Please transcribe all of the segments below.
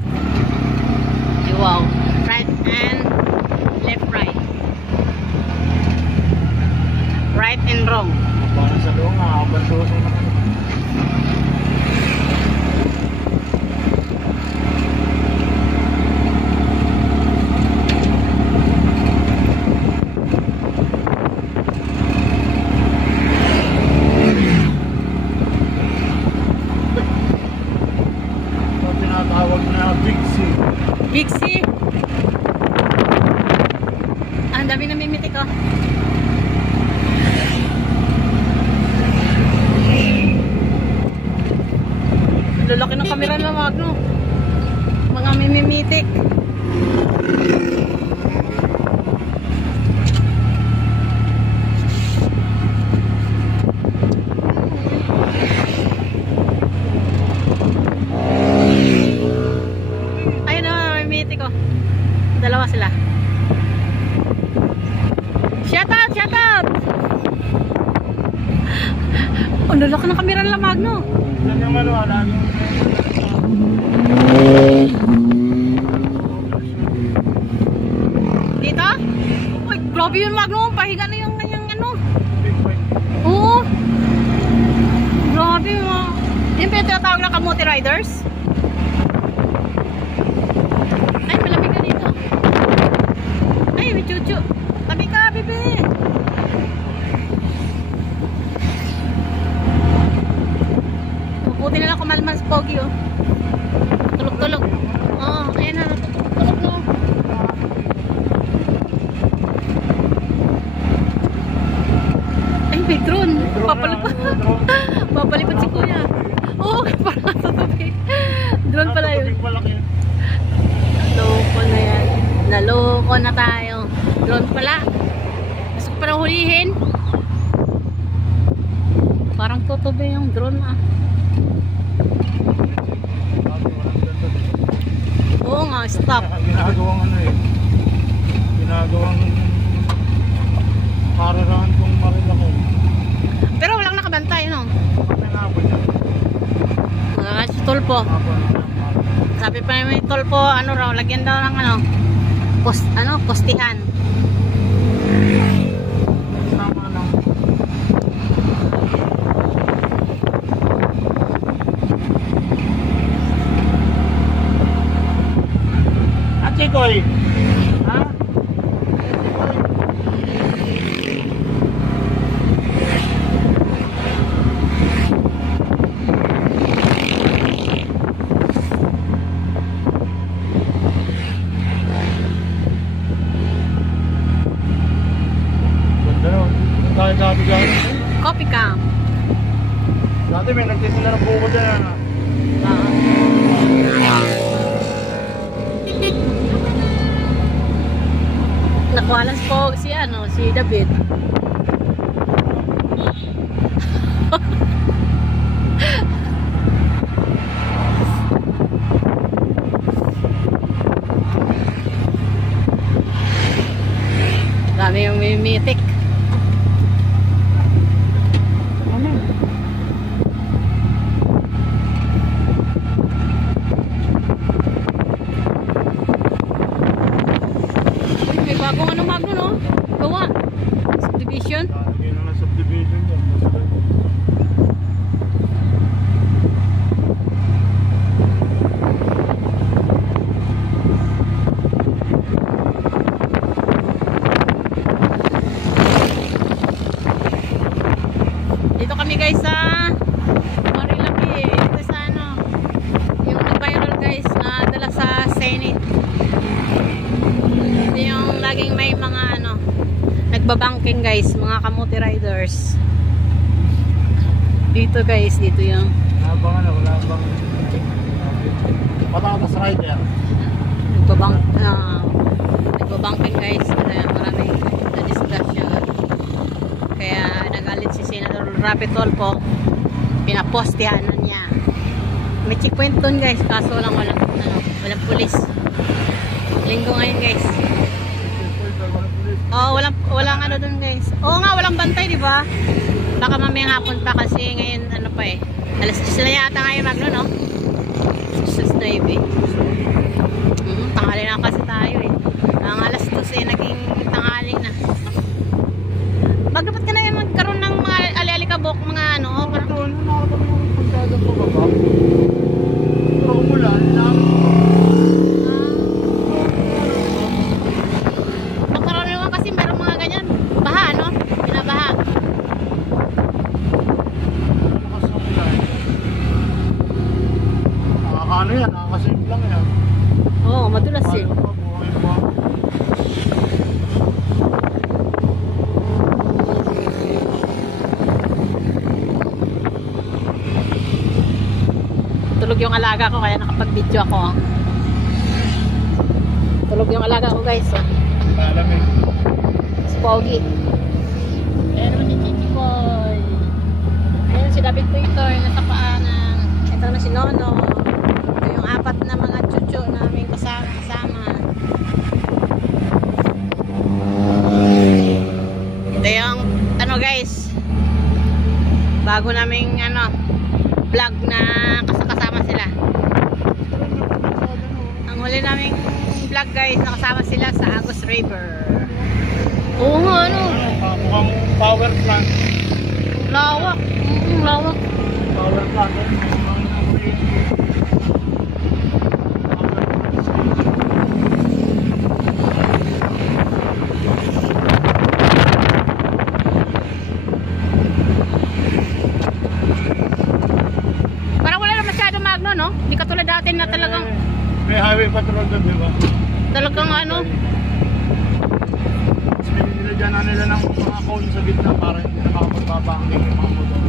right. Wow. Right and left, right. Right and wrong. Parang sa doon nga, abandoso na kami. Ito tinatawag na Big C. Big C. Ang dami namimitik oh. Lalaki ng kamera na Magno. Mga mimimitik. Ayun na, mimimitik oh. Dalawa sila. Shout out, shout out. Ang lalaki ng kamera na Magno. Yan naman wala. Dito? Uy, grabe yun Magno. Pahiga na yung kanyang ano. Big point. Oo. Grabe mo. Yung pinatawag na kamote riders. Ay, malamig ka dito. Ay, may chuchu. Tabi ka, bebe. Buti na lang kumalman sa pogi oh. Tulog-tulog. Oo, ayan na. Tulog na. Ay, may drone. Papalipad si kuya. Oo, parang sa tubig. Drone pala yun. Naloko na yan. Naloko na tayo. Drone pala. Gusto ko parang hulihin. Parang tutubi yung drone ah. Oo nga, stop. Ginagawang ano eh. Ginagawang kararahan kong marilaki. Pero walang nakabantay, no? Pagkakapon niya. Tulpo. Sabi pa naman yung tulpo, ano raw, lagyan daw ng ano, postihan. Sama lang. At Chikoy, ha? Dati Coffee cam. dati may nagtitinda ng buko dyan. Nakuhalas po si ano, si David. Dami yung mimitik. Bagong ano Magno no? Gawa. Subdivision. Lagyan na ng subdivision yan. Dito kami guys sa Marilaki. Ito sa ano, yung nag-viral guys na dala sa Senate. Ito yung laging may mga ano, nagbabangking guys, mga kamote riders. Dito guys, dito yung Wala bang patatas rider. nagbabangking guys. Maraming na-disgrasya. Kaya nagalit si Senator Rapi Tulfo, pinapostihan na niya. May checkpoint dun guys, kaso lang walang pulis. Linggo ngayon guys. Oh, walang ano dun guys. Oo nga, walang bantay, di ba? Baka mamayang hapon pa kasi ngayon ano pa eh. Alas 10 na yata ngayon Magno, no? 6:09. Tanghali na kasi tayo eh. Ang alas 2 eh, naging tanghali na. Dapat ka na yung magkaroon ng mga ali-alikabok, mga ano. Ito, ano nakakatabi yung pagkadang pababa? Pero umulan, Magkaraniwan kasi meron mga ganyan. Baha, no? Binabaha. Bukas ng ulan. Nakakaano yan, nakakasave lang yan. Oo, madulas eh. Paano pa, buhay pa. Tulog yung alaga ko kaya nakapag-video ako. Tulog yung alaga ko guys. Malamig. Si Pogi. Ayan naman si Chichi Boy. Ayan si David Victor nasa paanan. Ito na si Nono. Ito yung 4 na mga chucho namin kasama. Ito yung ano guys. Bago naming ano vlog na kasama sila. Ang huli naming vlog guys, nakasama sila sa Agus River. Oo nga ano. Mukhang power plant. Lawak. Lawak. Power plant. Parang wala na masyado magno, no? Hindi katulad dati na talagang May highway patrol doon, di ba? talagang ano. Tapos nilagyan na nila ng mga cone sa gitna para hindi na makapagpapangking yung mga motor.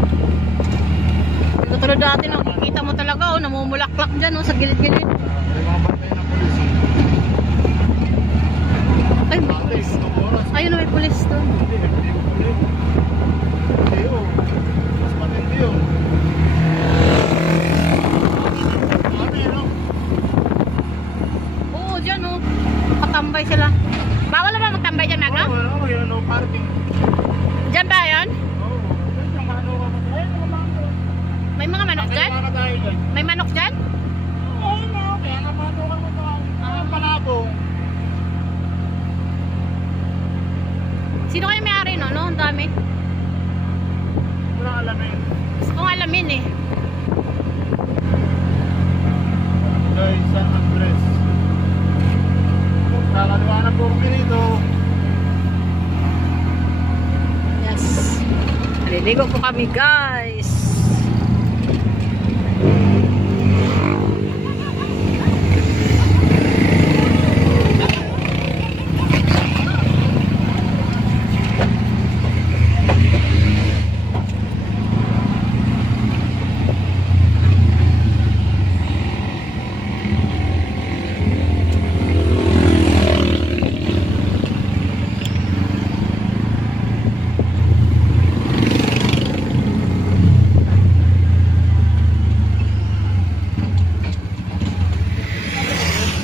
Hindi katulad dati, no? Kikita mo talaga, oh, namumulaklak dyan, oh, sa gilid-gilid. May mga bantay ng pulis. Ay, may pulis. Ayun, may pulis doon. Hindi, oh. Mas matindi yun. Oo, dyan, oh. Katambay sila. Bawal naman magtambay dyan, Magno? Oo, yun, no parking. Dyan ba yun? Oo. Ayun, yung ano ka pa. Ayun, yung mga May mga manok dyan? Nakilala tayo dyan. May manok dyan? Oo, no. Kaya nga matukan mo pa. Ang palabong. Sino kayo may-ari, no? No, ang dami. Wala alamin. Gusto kong alamin, eh. Guys, San Andres. Kakaliwa na po kami dito. Yes. Naliligo po kami, guys.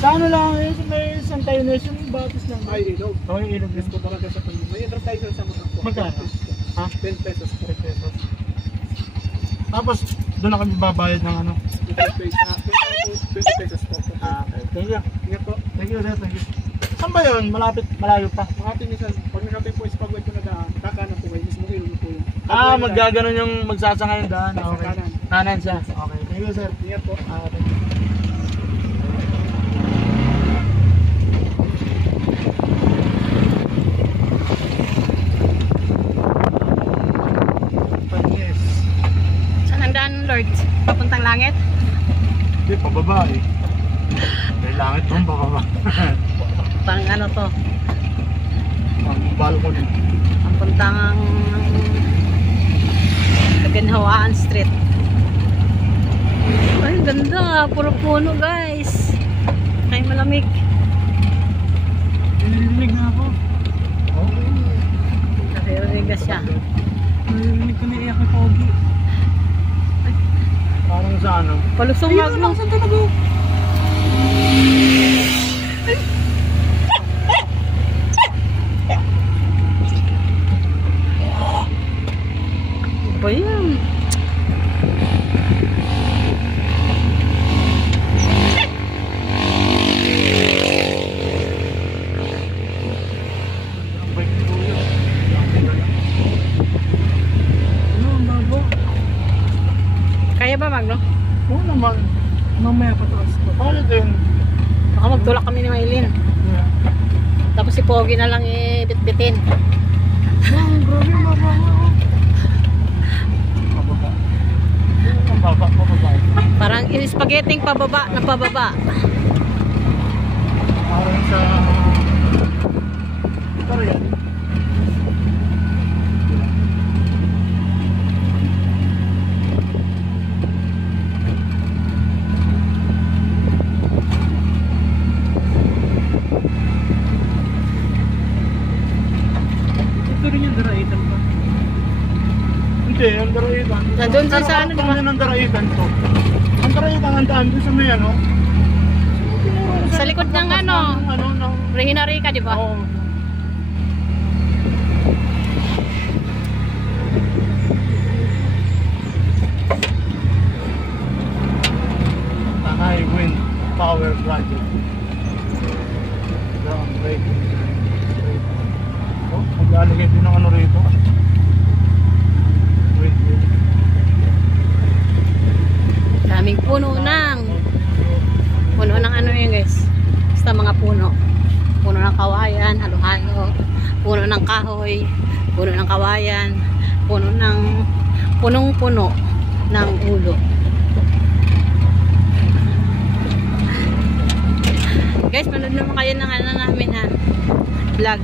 Sa ano lang, may Santa Ines yung batis ng ay ilog. Oo, yung ilog. Gusto talaga sa pag may advertiser sa mga po. Magkano? Ha? 10 pesos. 10 pesos. Tapos, doon na kami babayad ng ano? 20 pesos po. Ah, okay. Thank you. Ingat po. Thank you, sir. Thank you. Saan ba yun? Malapit, malayo pa? Makati minsan, pag nakapin po is pagwad ko na daan, kakanan po kayo, mismo ilog po yun. Ah, maggaganon yung magsasangay ng daan. Okay. Kanan siya. Okay. Thank you, sir. Ingat po. Ah, thank you. Saan ang daan, Lord? Papuntang langit? Hindi, pababa eh. May langit doon, pababa. Pang ano to? Ang balcony. Ang puntang Kaganhawaan Street. Ay, ganda. Puro puno, guys. Ay, malamig. Nililig na ako. Oo. Narinig na siya. Nililig ko na iyak kay Pogi. Parang sa ano? Palusong Magno. Saan talaga? Ba yan? Kaya ba, Magno? Oo naman. Mamaya pataas ko. Kaya din. Baka magtulak kami ni Maylin. Yeah. Tapos si Pogi na lang bitbitin. Grabe, mababa. Pababa. Ang baba, pababa. Parang spaghetti pababa na pababa. Parang sa... Ito rin. Ito rin yung daraitan pa. Hindi, ang daraitan. Nandun sa ano, diba? Ang daraitan to. Ang daraitan ang daan doon sa may ano. Sa likod ng ano, Regina Rica, di ba? Oo. High wind power project. Groundbreaking. Oh, mag-alagay din ng ano rito. Wait. Daming puno ng ano yun guys. Basta mga puno. Puno ng kawayan, halo-halo. Puno ng kahoy. Puno ng kawayan. Punong-puno ng ulo. Guys, manood naman kayo ng ano namin ha. Vlog.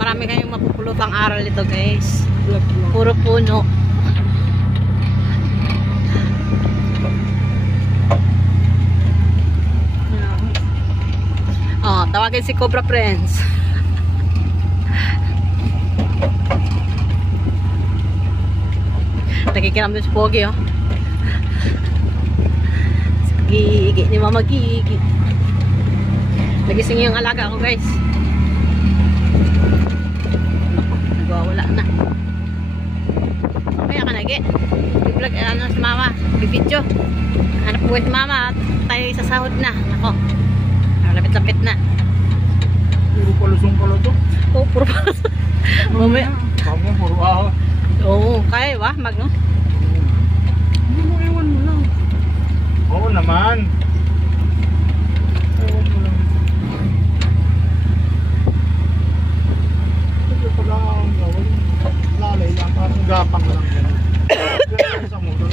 Marami kayong mapupulutang aral ito guys. Puro puno. Oh, tawagin si Cobra Friends. Nakikiram doon si Pogi oh. Gigi ni Mama Gigi. Nagising yung alaga ko guys. Nagwawala na. Kaya ka nagi. I-vlog ano si Mama. I-video. Hanap buhay si Mama at tayo sa sahod na. Ako. Lapit-lapit na. Puro palusong pala to. Oo, puro palusong. Mamaya. Kamo, puro ahon. Oo, kaya ba? Magno? Hindi mo iwan mo lang. Oo naman. Ewan mo lang. Ito pala ang gawin. Lalay lang. Parang gapang lang. Ganyan sa mundo.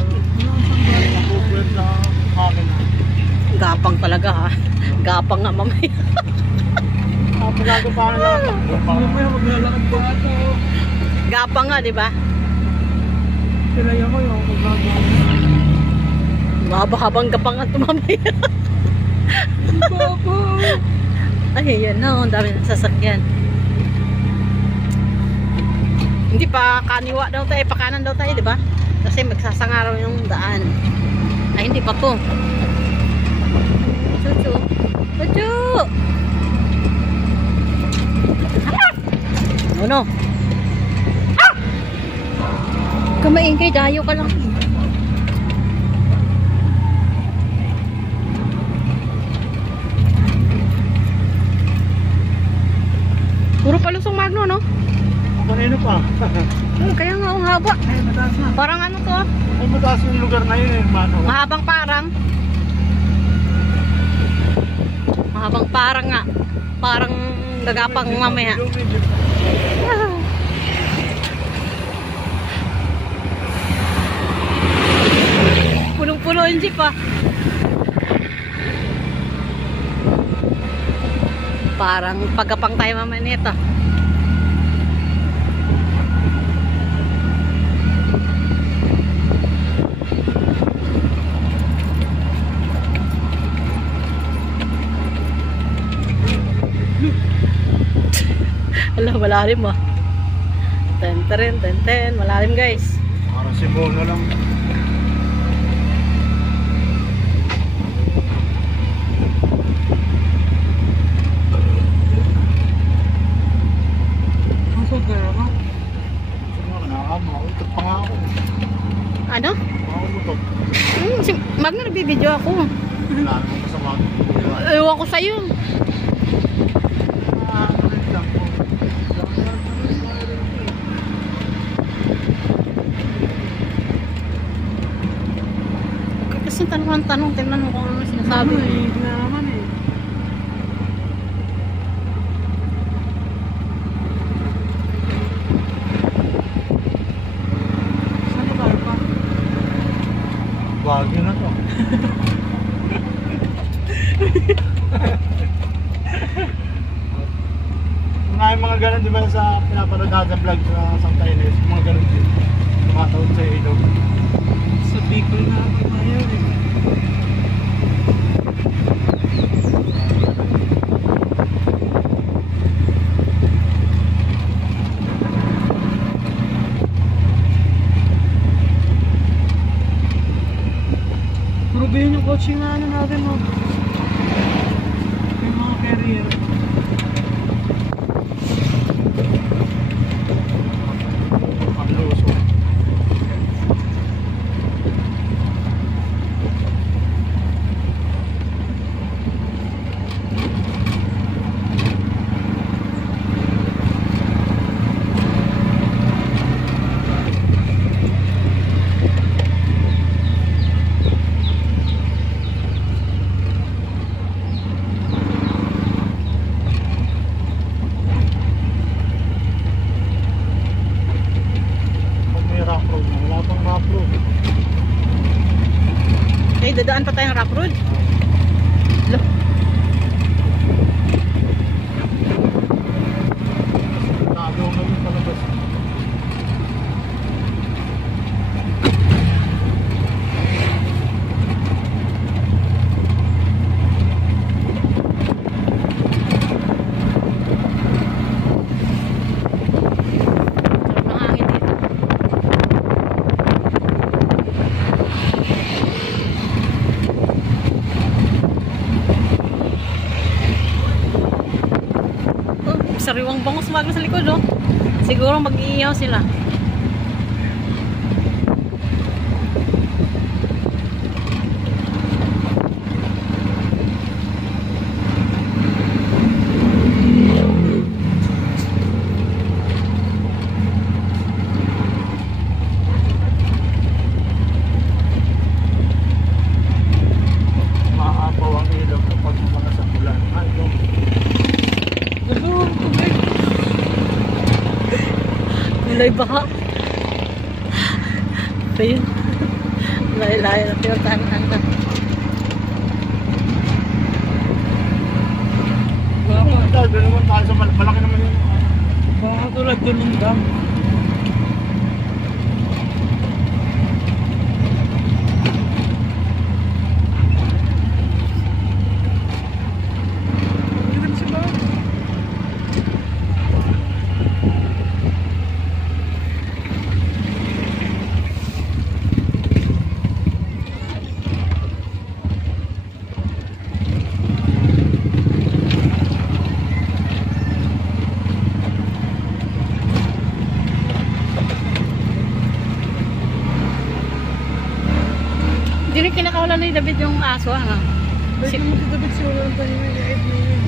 Nakukwet na akin na. Gapang talaga ha. Gapang nga mamaya. Pagkagapahan lang. Mamaya maglalakad pa ito. Gapang nga, di ba? Sinaya ko yung magagawa. Mahaba-habang gapang nga tumamaya. Baba! Ay, yan na. Ang dami ng sasakyan. Hindi pa kaniwa daw tayo. Pakanan daw tayo, di ba? Kasi magsasangaraw yung daan. Ay, hindi pa to. Chuchu. Chuchu! Ano? Ah! Kamaingay, dayo ka lang. Puro palusong Magno, no? Kanino pa? Kaya nga, ang haba. Ay, mataas na. Parang ano to? Ay, mataas yung lugar na yun, hermano. Mahabang parang. Mahabang parang nga. Parang gagapang mamaya. Punong-puno yung jeep ah. Parang pagkapang tayo mamaya nito. Alam, malalim ah. Ten, malalim guys. Parang si Bono lang. Masog na ako. Nakakamaw. Ito pa nga ako. Ano? Makamutok. Si Magno nagbibideo ako. Wala naman masama. Ewan ko sa'yo. kasi tanong ng tanong, tingnan mo kung ano sinasabi. Ano eh, na naman eh. Saan ba tayo pa? Baguio na to. Mga ganun, di ba sa pinapanood natin vlog sa Santa Ines, mga ganun din. Tumataon sa ilog. Sa Bicol na ako ngayon eh. Grabe yun yung coaching na ano natin mo. May mga carrier. Pangluso. Pag may rock road na, wala pang rock road. Eh, dadaan pa tayong rock road. Look. Nagaw na yung palabas. Sarap ng hangin dito. Oh, sariwang bangos magno sa likod, oh. Siguro mag-iiyaw sila. Maapaw ang ilog kapag mga sa ulan. Ay, ito. Gano'n, tubig. Kulay baka. Ayun. Layo-layo na pinagtahan na. Dahil doon naman tayo sa malaki naman yun. Baka tulad doon ng dam. Ganun sila. Hindi rin kinakawalan ni David yung aso, ano? Ba't naman si David si walang tayo yung kahit na yun.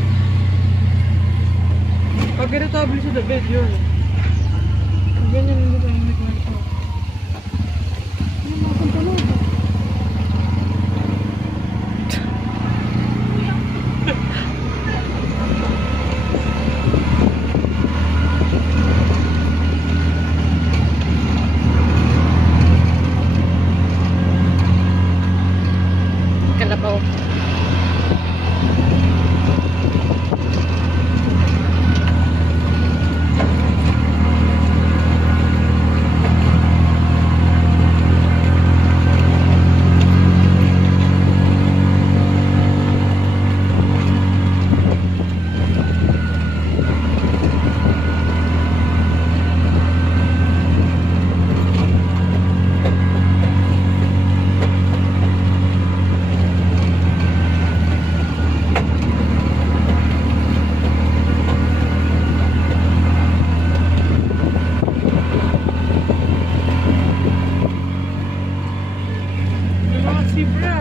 Pag irritable si David yun. Ganyan hindi tayo nagkwento. Ano mga pantalo ba? Kalabaw. May mga zebra.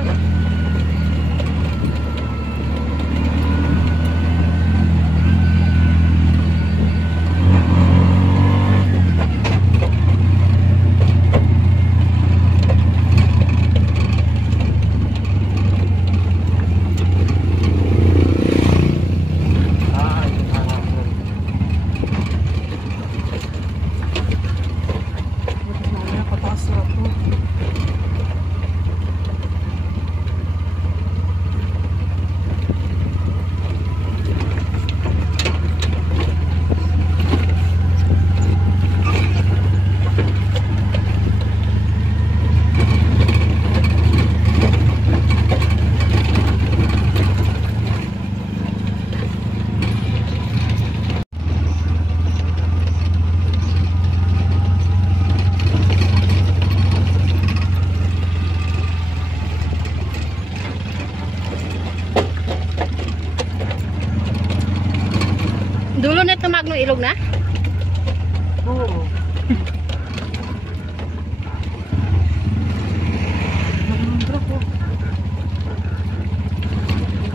ng ilog na? Oo. Truck po.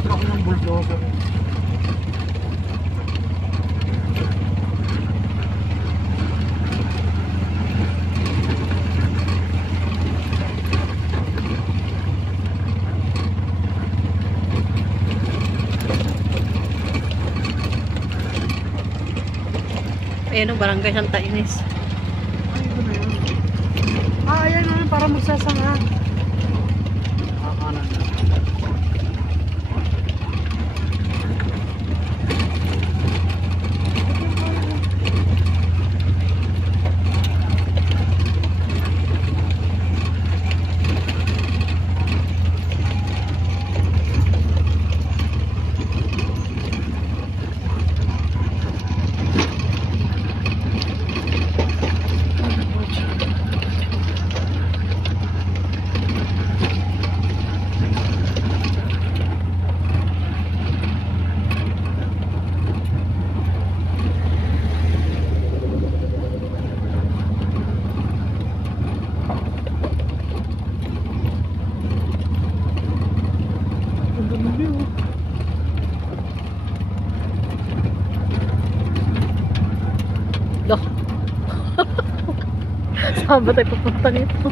Truck ng bulldozer. Ayan o, Barangay Santa Ines. Ay, ito na yun. Ayan na yun, para magsasanga. Kakanan na. Loh. Saan ba tayo pupunta nito?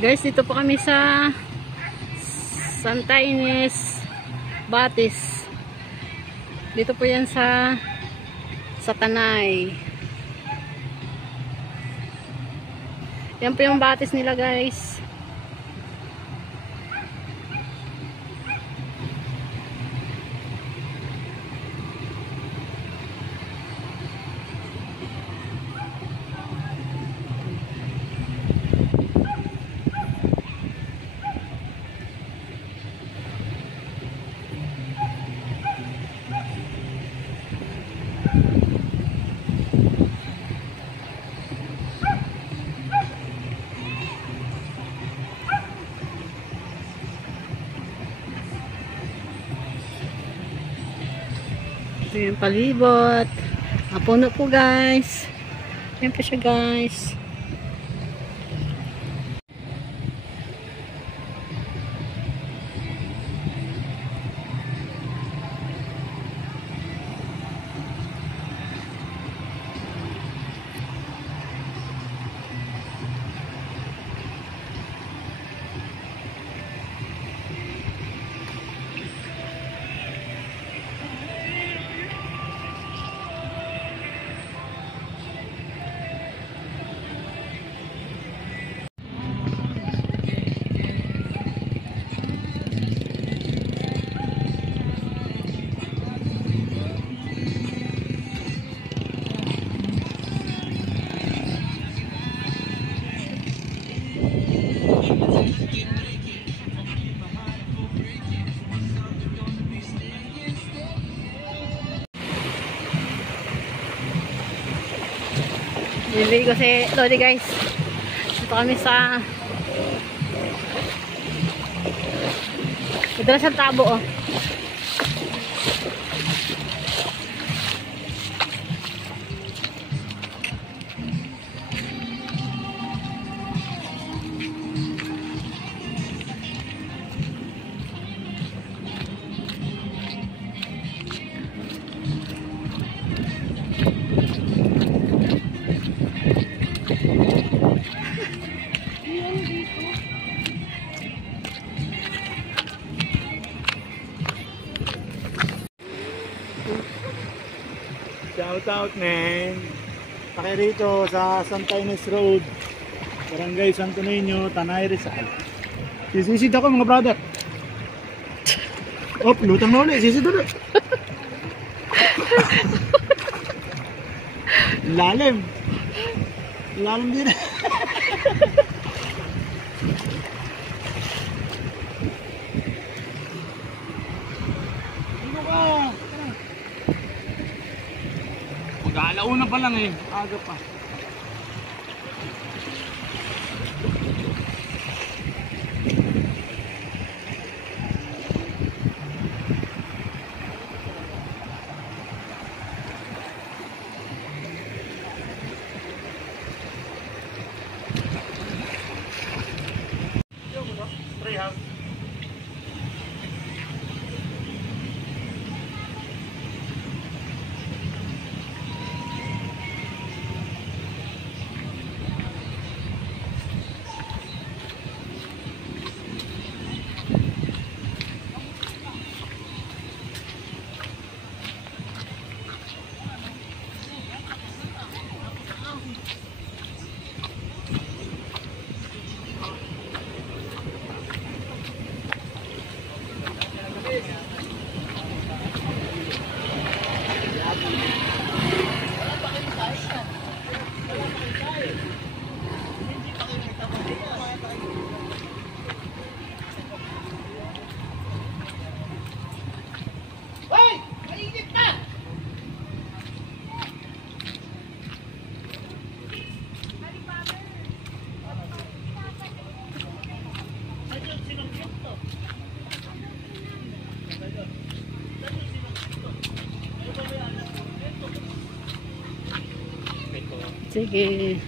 Guys, dito po kami sa Santa Ines, Batis. Dito po yan sa Tanay. Yan po yung Batis nila, guys. Ito yung palibot. Napuno po, guys. Yan po siya, guys. Bibili ko si Lodi, guys. Dito kami sa Madala sa Tabo, oh. Shout out, man. Pake rito sa Santa Ines Road, Barangay Santo Niño, Tanay, Rizal. Sisisid ako, mga brother. Oh, lutang na ulit. Sisid ulit. Lalim. Lalim din. Alauna pa lang eh. Aga pa. Sige.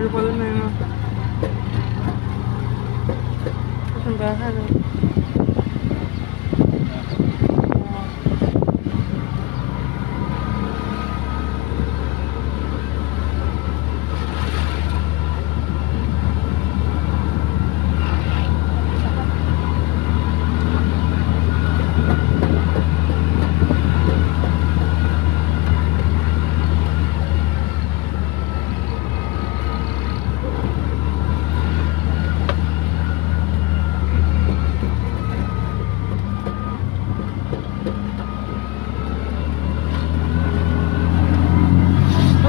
barrio pala na yun. Saan ba? Ano?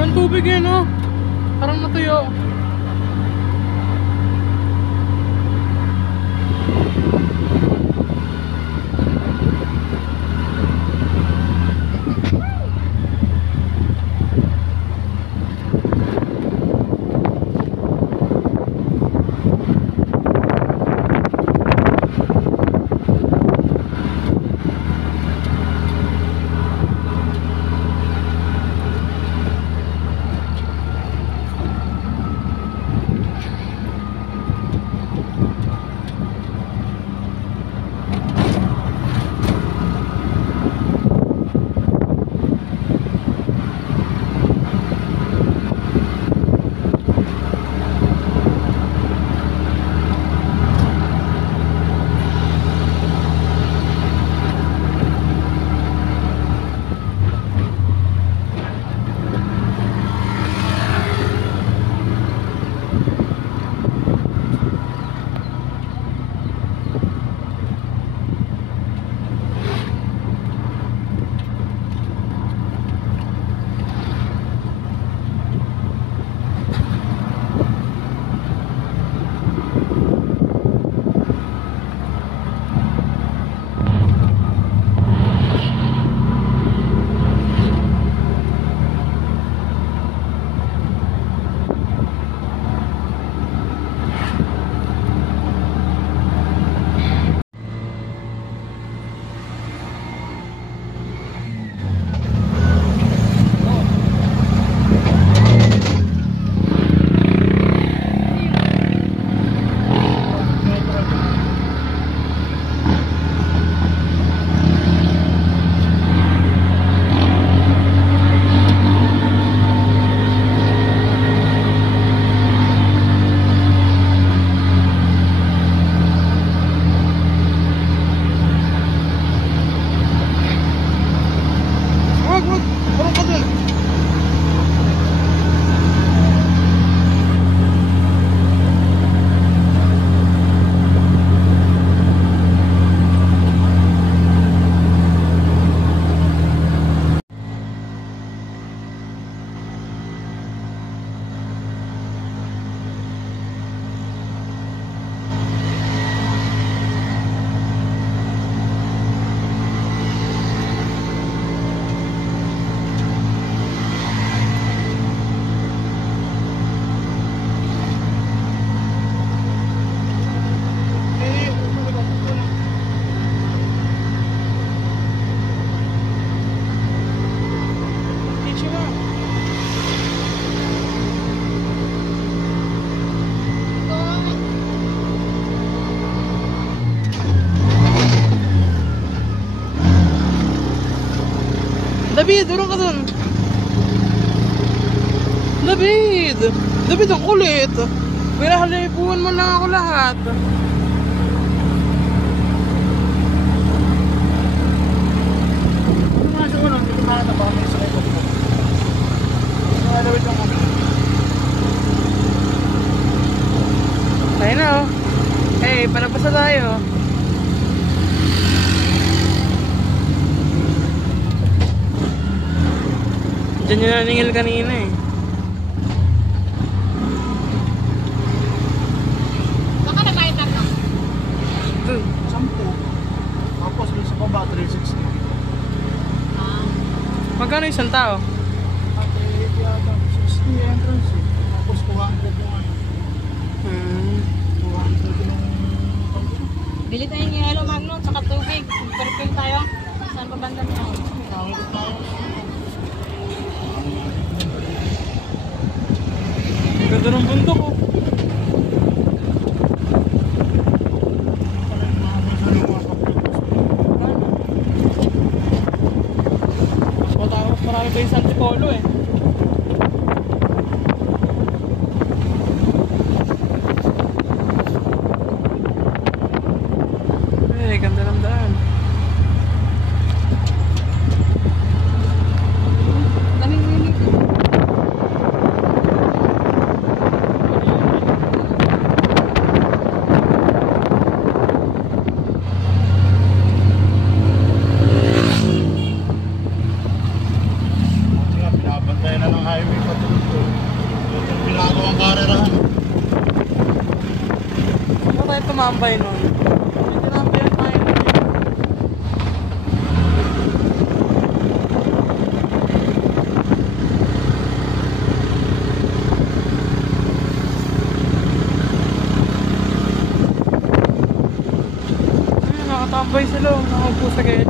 Ang tubig eh, no? Parang natuyo. David, durong ka dun. David! David, ang kulit. Pinahalipuan mo lang ako lahat. Ano nga siguro, hindi ko makata baka may sakay ko. Nalawit lang kami. Ayun na oh. Hey, panapasa tayo. Diyan yung naningil kanina eh. Baka nabayad lang no? Ito. 10. Tapos yung sa baba, 360. Magkano isang tao? Ate, yata 60 entrance eh. Tapos 200 yung ano. 200 yung... Bili tayo ng yellow magno, tsaka tubig. Perfect tayo. Saan pa banda mo? Tawag tayo. Ganda ng bundok oh. Mas marami pa yung San Tipolo eh. Ganda ng daan. Daming minit. Pinapantay na ng highway patulog ko. Yung ginagawang karerahan. Saan ba tayo tumambay nun? Tinambay tayo. Ay, nakatambay sila. Nakaupo sa gate.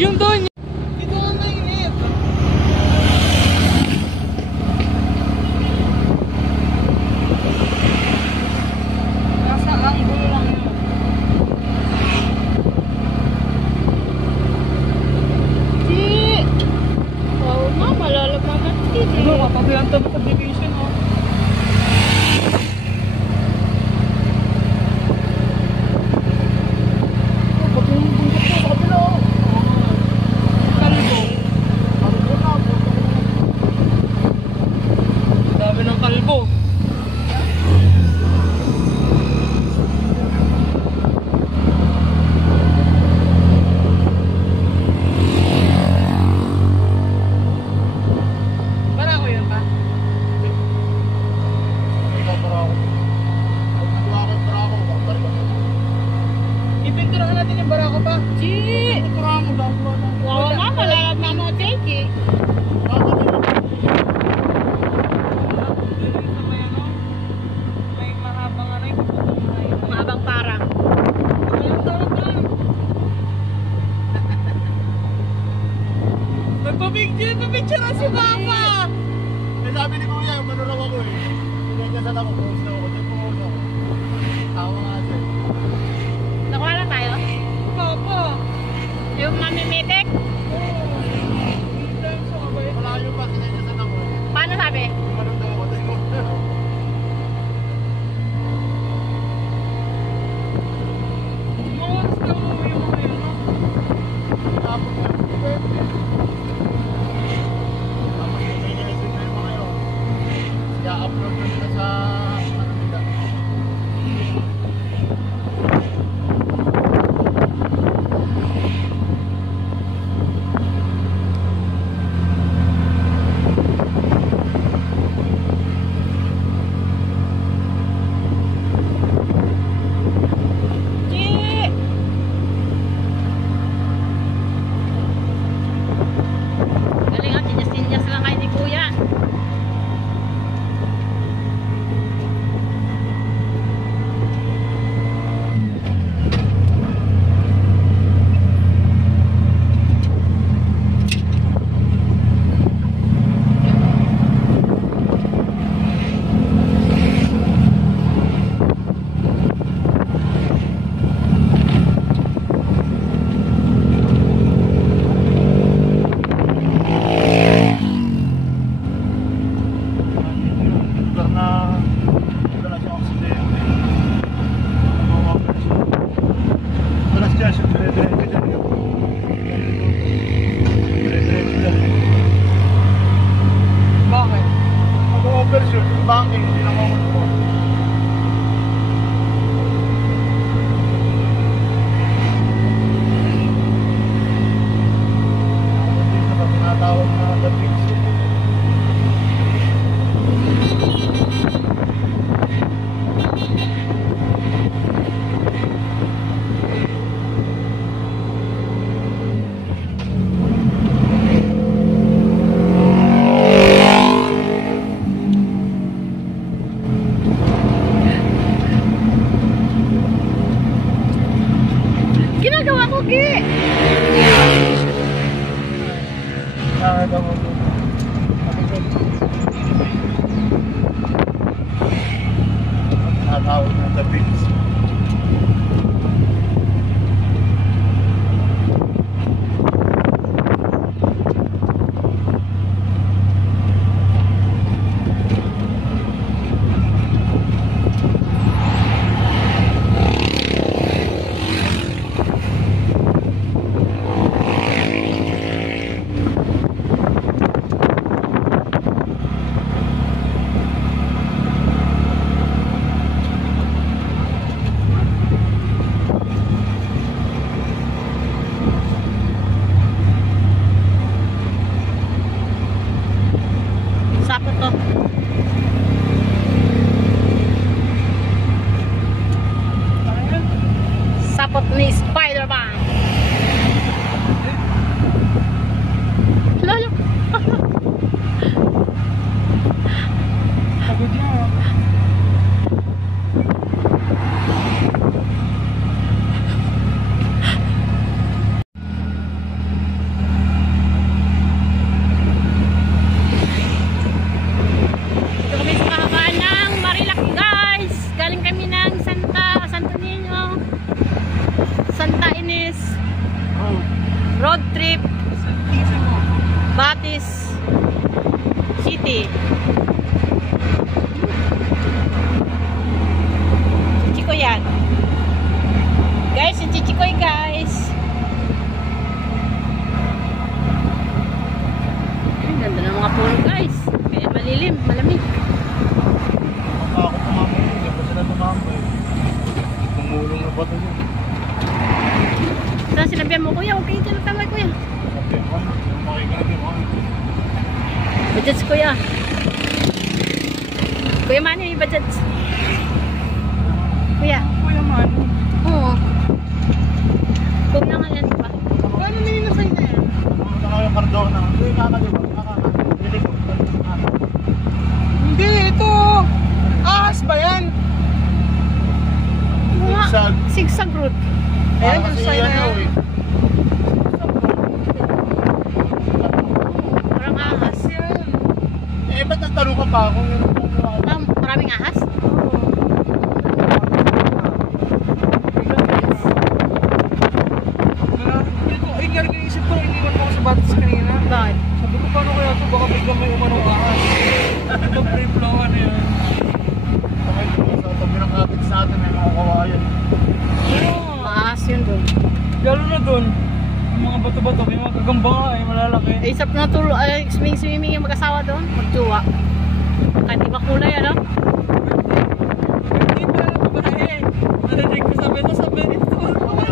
Yung doon, dito nga mainit. Nasa angulo lang yun. Di! Wow nga, malalagmagan dito. Ano, katabihan tabi sa division oh. Dami ng kalbo. Barako yun pa? Ipinturahan natin yung barako pa. Di! Wow nga, malalagmagan mo take eh. May mahabang ano yung Mahabang parang. Nagpapicture na si Mama! Eh, sabi ni Kuya, manuraw ako eh. Pinagkasan ako, post ako. Diyan post ako. Tawa nga siya. Nakuha na tayo? Papa! Yung mamimitik? Malayo pa, pinagkasan ako. Paano sabi? Manuraw ako, tayo ko. Mga oras na umuwi yung mga yun, no? Tapos yung birthday. Tapos yung nilisin na yung mga yun. Kaya upload ko nila sa lagi. Natawag ng the beach. Sapot to. Sapot ni Spider-Man. Lalo. Pagod niya. Ito kami sa kahabaan ng Marilac, guys. Galing kami ng Santo Niño, Santa Ines, road trip, Batis City. Chichiko yan. Guys, yung Chichikoy, guys. Ang ganda ng mga puno, guys. Kaya malilim, malamig. Ako tumambay, hindi pa sila tumambay. Tumulong na ba ito yun? Saan sinabihan mo, kuya? Huwag kayo dyan nagtamay, kuya. Okay, makikita mo. Budgets, kuya. Kuya Manny, budgets. Kuya. Kuya man. Oo. Kung na nga yan, diba? Paano na yun nasa inyo yan? Ano yung Cardona? Hindi, kakaliwa. Nilikot. Hindi, ito. Ahas ba yan? Zigzag. Zigzag route. Ayan, Kasi yung sign na yan, yan. Parang ahas. Eh, ba't nagtanong ka pa kung yung Maraming ahas? Ay, isip ko, iniwan mo ako sa batas kanina. Bakit? Sabi ko, paano kaya ito? Baka bigla may umanong ahas. Mag-free flow, ano yun? sa tabi ng kapit sa atin, may mga kawayan. Ahas yun doon. Lalo na doon. Yung mga bato-bato, may mga kagamba nga eh, malalaki. Eh, isap na tulo, swimming yung mag-asawa doon. Magtuwa. Kahit iba kulay, ano? Hindi pa alam ko ba na eh. Narinig ko sabi ito.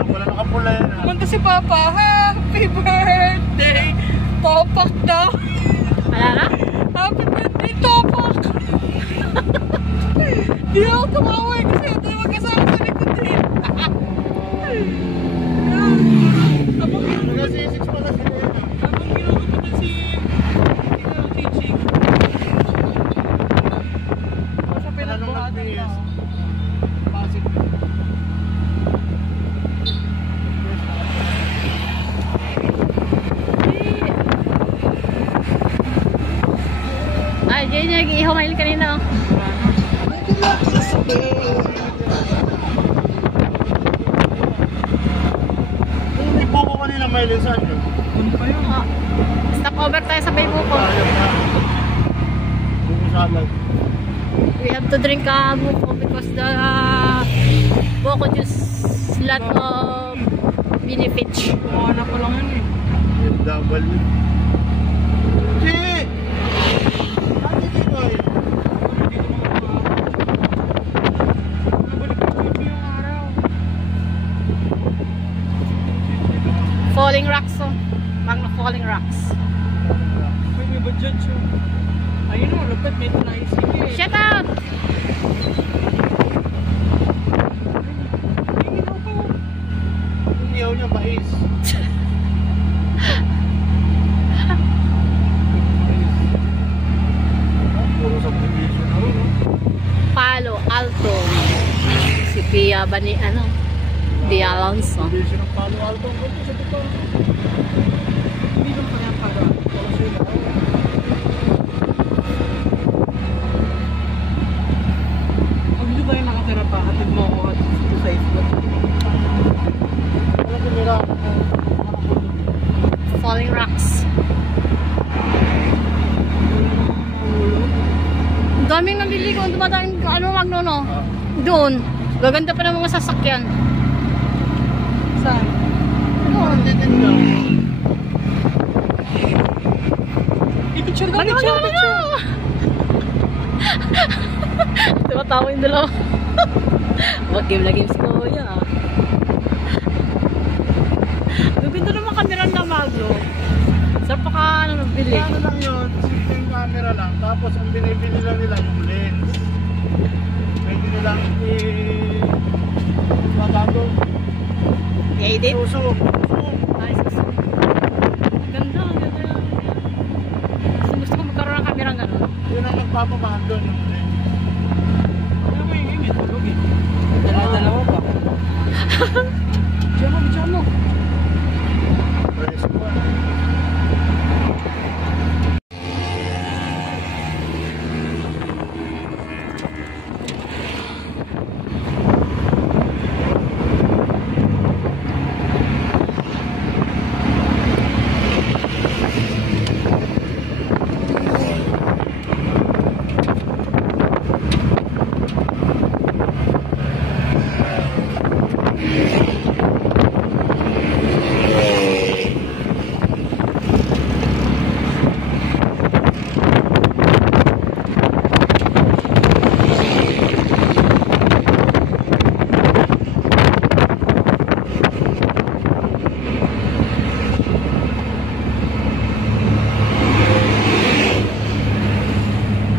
Wala nakapula yan. Kumanta si Papa, happy birthday! Topak daw! Wala na? Happy birthday, Topak! Di ako tumawa eh, kasi ito yung magkasama sa likod eh. Kasi 6 pala sila yan. Habang ginugutot na si Chichi. Sa pinagbuhatan ng lang. Pasig. Ay, Jay, nag-iihaw mail kanina, oh. Kung may buko kanina may lisan yun. Ano pa yun? Oh. Stop over tayo sa Baybuko. Sayang na. Buko salad. We have to drink buko because the buko juice lot of benefits. Kumana pa lang yun eh. Yung double yun. Chi! Ano dito eh? Nabalik ko yung araw. Falling rocks, oh. Magna falling rocks. May budget siya. Ayun o, lapit may ito na isip eh. Shut up! Yung ihaw niya mais. Puro subdivision na rin, no? Palo Alto. Si Pia ba ni ano? Di Alonso. Hindi siya ng Palo Alto. Ang sa totoo. Hindi naman kaya pala. Wala sila. Pag di ba yung nakatira pa, hatid mo ako at sa isla. Wala tumira. Falling Rocks. Ang daming nabili ko. Dumadaan ano Magno no? Doon. Gaganda pa ng mga sasakyan. Saan? Doon. I-picture ka, Wala, picture, wala, picture. wala. Tumatawa yung dalawa. Mag-game na games ko kuya. Gaganda naman kamera na Magno. Sarap pa ka nabili. Ano lang yun, simpleng camera lang. Tapos ang binibili lang nila yung lens. Pwede nilang magago. I-edit? Suso. Ay, sus. Ganda, ganda. Gusto ko magkaroon ng camera ng gano'n. Yun ang nagpapamahan doon yung lens. Ano mo yung imit? Tulog eh. Dalawa pa. Diyan mo. Press ko.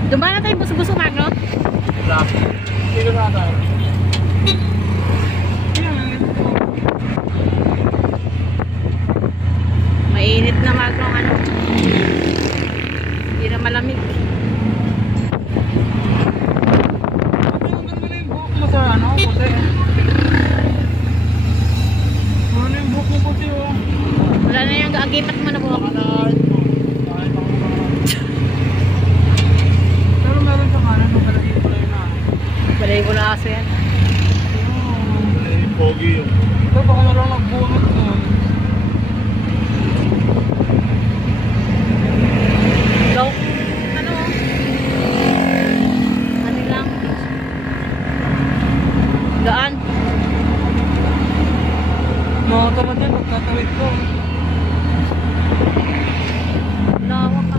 Dumaan na tayo buso-buso Magno. Black. Sino na tayo? Mainit na Magno ang ano. Hindi na malamig. Ang ganda na yung buhok mo sa ano, puti. Ano yung buhok mo puti oh. Wala na yung agipat mo na buhok. Kanahin mo. Kahit ako Pero meron sa kanan, nakalagay pala yun na. Balay ko na aso yan. pogi yun. Ito baka meron nagbunot doon. Go. Ano? Ano lang? Gaan. Motor na din, magtatawid ko. Lawak ka.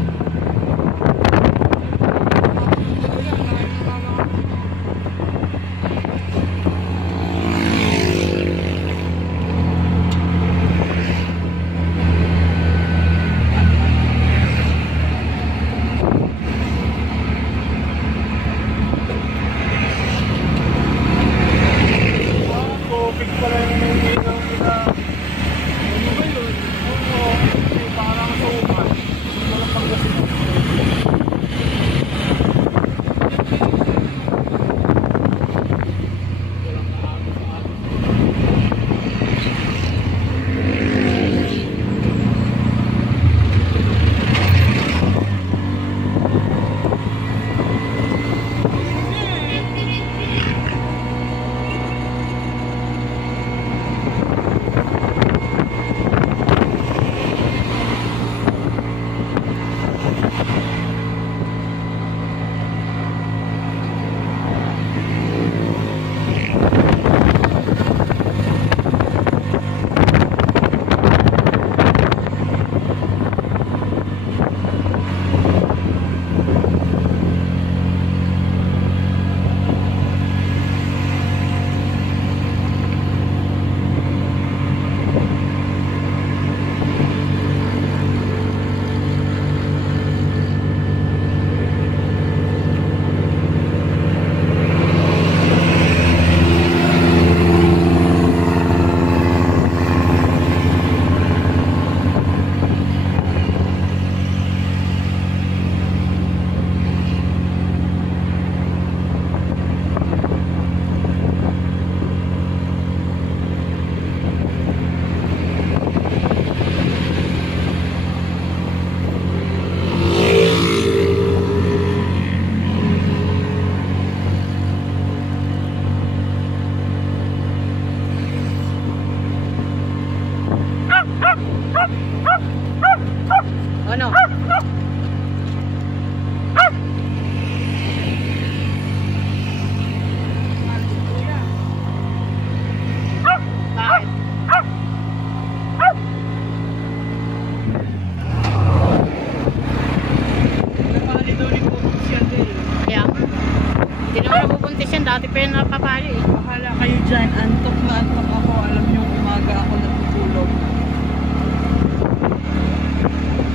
Hindi naman nabubuntis yan. Dati pa yan napapali eh. Bahala kayo dyan. Antok na antok ako. Alam niyo, umaga ako natutulog.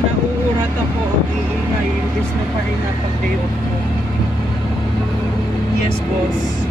Nauurat ako o iingay. Imbis na pahinga pag day off ko. Yes, boss.